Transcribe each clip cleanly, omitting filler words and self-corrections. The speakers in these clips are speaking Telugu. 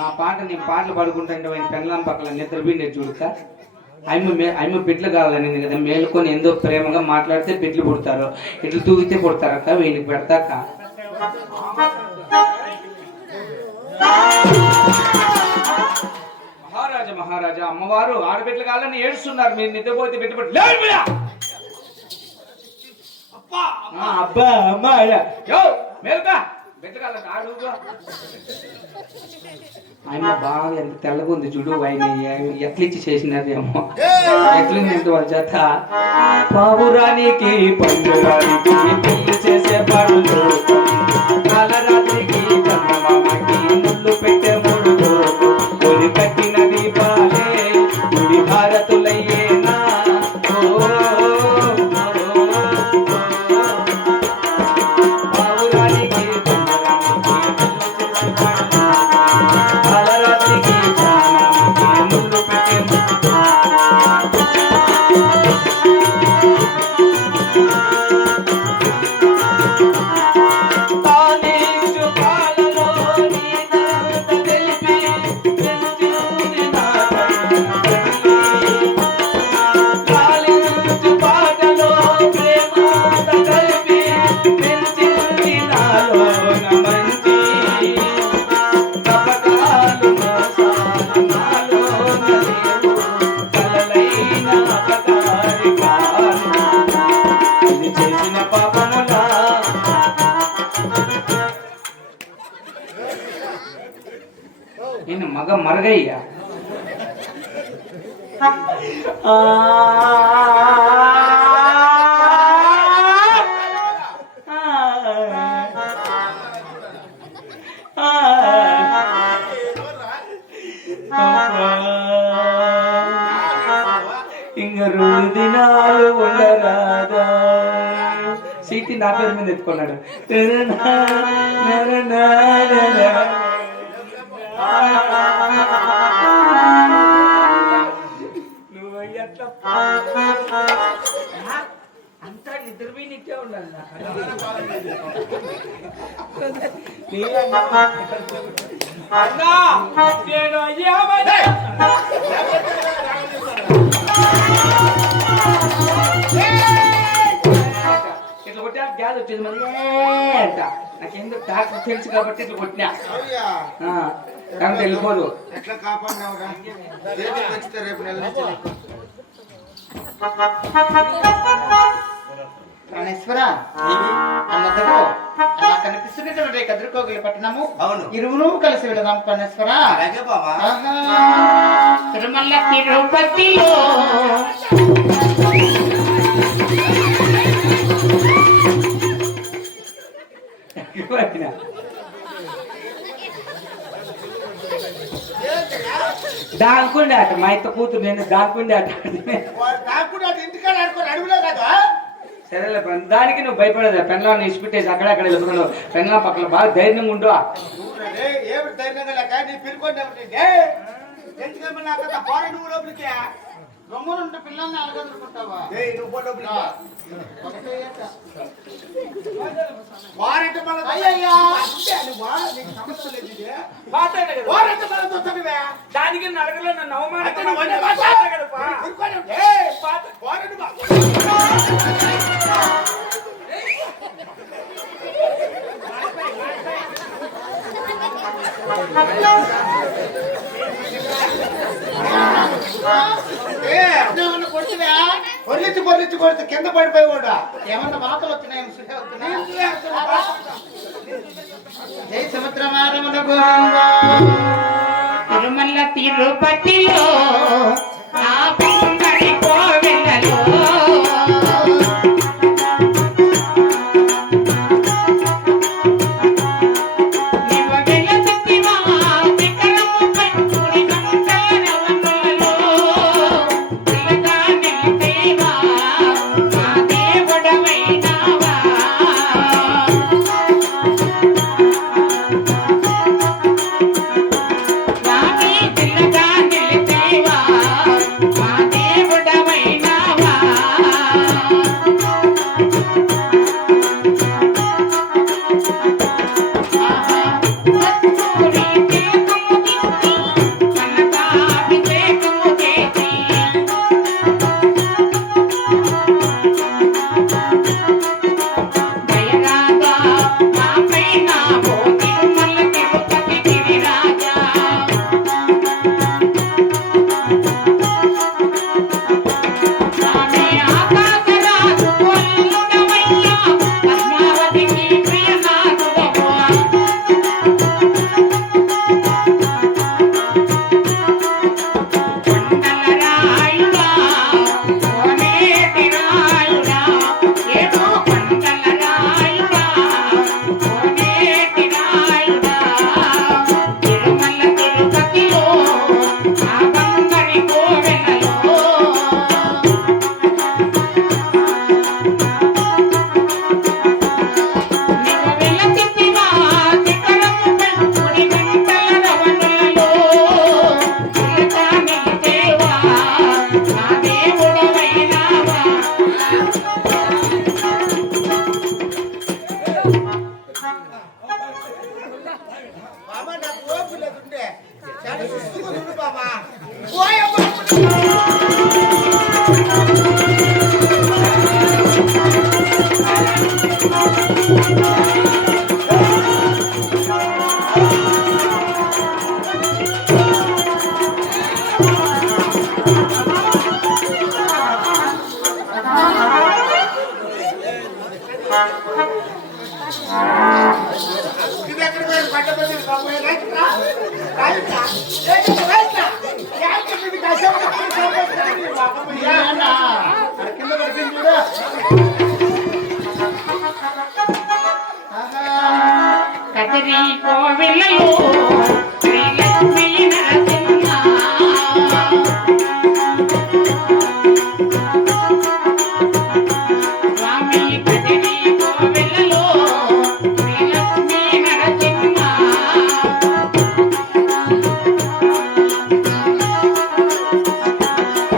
నా పాట నేను పాటలు పాడుకుంటుంటే ఆయన పెంగళం పక్కన నిద్రపోయిండే చూడక అమ్మ బిడ్డలు కావాలని కదా మేలుకొని ఎంతో ప్రేమగా మాట్లాడితే బిడ్డలు పుడతారు, ఇట్లా తూగితే పుడతారక్క వీళ్ళకి పెడతాక. మహారాజా మహారాజా అమ్మవారు ఆడబిడ్డలు కావాలని ఏడుస్తున్నారు, మీరు నిద్రపోతే బిడ్డ పుట్ట అబ్బా అమ్మా మేలుకా బిడ్డ కావాలని ఆడుగా. ఆయన బాగా ఎంత తెల్లగా ఉంది చూడు, ఆయన ఎట్లిచ్చి చేసినదేమో ఎట్లుంది వాళ్ళ చేత. పావురానికి పండురానికి పెళ్లి చేసే పనులు, కాలరాత్రికి చందమామకి ముళ్ళు పెట్టే ముడులు, ఒరి కట్టిన దీపాలే గుడి భారతులయ్యేనా. మగ మరగయ్యా ఇంక 2 దినాలు ఉండరాదా. సీటి నా పేరు మీద ఎత్తుకున్నాడు. అంతా నిద్రపోయి నిట్టే ఉండాలి. అన్నా నేను ఇట్లా కొట్టా గ్యాస్ వచ్చేది మళ్ళీ అంట. నాకెందుకు డాక్టర్ తెలుసు కాబట్టి ఇట్లా కొట్టినా కానీ వెళ్ళిపోదు. ఎట్లా కాపాడినావురా? రేపు నెల ప్రాణేశ్వర అన్నదకు అలా కనిపిస్తున్నటువంటి కదురుకోగలి పట్టణము. అవును, ఇరువును కలిసి వెళదాం ప్రాణేశ్వర. తిరుమల తిరుపతిలో దానికుండే అట మా ఇత్త కూతురు, నేను దానికుండే అట. సరేలే దానికి నువ్వు భయపడదా? పెండ్లాన్ని ఇచ్చిపెట్టేసి అక్కడక్కడ వెళ్ళిపోతున్నావు. పెండ్లా పక్కన బాగా ధైర్యంగా ఉండు. పిల్లల్ని అడగదుకుంటావా? దానికి అడగలే నన్ను అవమానం. పొర్లిచ్చి కొడితే కింద పడిపోయి కూడా ఏమన్నా వాతలు వచ్చినాయి? జై సముద్రమారమణ తిరుమల తిరుపతిలో కదిరి కోవిలలో శ్రీలక్ష్మీ నరసింహ స్వామి కదిరి కోవిలలో శ్రీలక్ష్మీ నరసింహ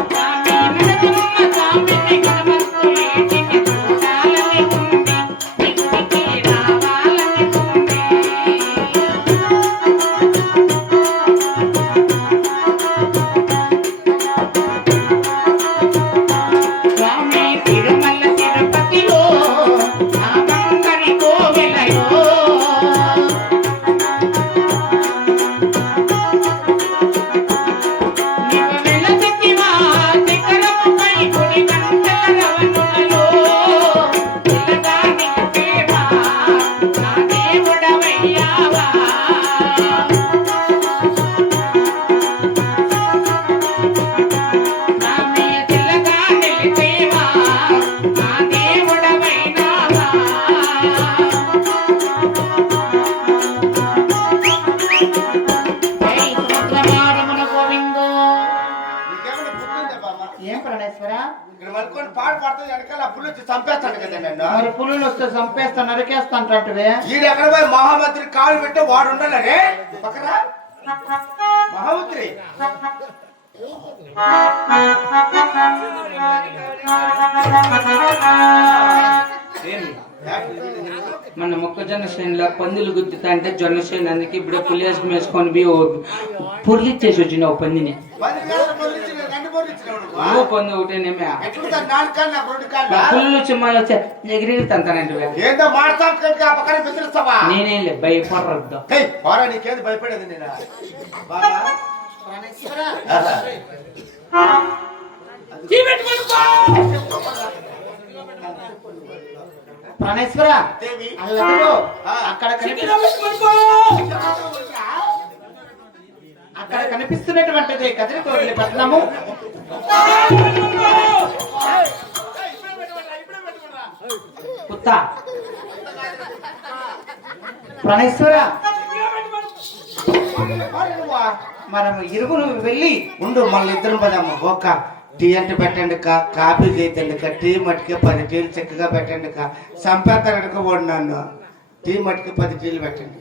స్వామి నరసింహ స్వామిని గణమస్తులేటికి చూడాలని ఉంది ఇంటికి రావాలని ఉంది స్వామి తిరుమల తిరుపతిలో ఆ బంగారి కోవెలలో నీవు వెలసెత్తివా శిఖరముపై గుడి గంటల రవణులలో పిల్లగా నిలిపేవా నా దేవుడవయ్యావా స్వామి పిల్లగా నిలిపేవా నా దేవుడవైనావా జై సముద్రమారమున గోవిందో నీకేమైనా పుట్టిందా బామ్మ? ఏం ప్రణేశ్వర ఇక్కడ మలుకొని పాడు పడుతుంది వెనకాల పుల్లు వచ్చి చంపేస్తాడు కదా నన్ను. మరి పులులు వస్తే చంపేస్తా నరికేస్తా అంటాంటివే ఈడు ఎక్కడ పోయి మహామంత్రి కాలు పెట్టి వాడు ఉండాలరే పక్కన మహామంత్రి ఏమి మన మొక్కజొన్న చేనులో పందులు గుద్దుతా అంటే జొన్న చేను అందుకే ఇప్పుడు పులియాసం వేసుకొని పొర్లిచ్చేసి వచ్చిన ఓ పందిని రెండు బోర్లు ఇచ్చినావు నువ్వు. ఓ పంది ఒకటేనేమే ఎట్లుంటా నాలుగు కాళ్ళు నాకు రెండు కాళ్ళు పుల్లు చిమ్మాలు వచ్చి ఎగిరి తంతానంటే ఏందో మాడతాం కనుక ఆ పక్కన బెదిరిస్తావా నేనేం లే భయపడద్దు హేయ్, పోరా నీకేంది భయపడేది నేను బాబా ఆహా. ప్రణేశ్వర దేవి అది వద్దు. ఆ. అక్కడ కనిపిస్తున్నటువంటిది కదిరి కోవిలి పట్నము కుత్త ప్రణేశ్వర మనం ఇరుగురు వెళ్ళి ఉండు మళ్ళీ ఇద్దరు పదమ్మ ఒక్క టీ అంటే పెట్టండి కాఫీ చేయండి టీ మట్టుకే 10 టీలు చక్కగా పెట్టండి సంపేతారనుకో వాడు నన్ను టీ మట్టుకి 10 టీలు పెట్టండి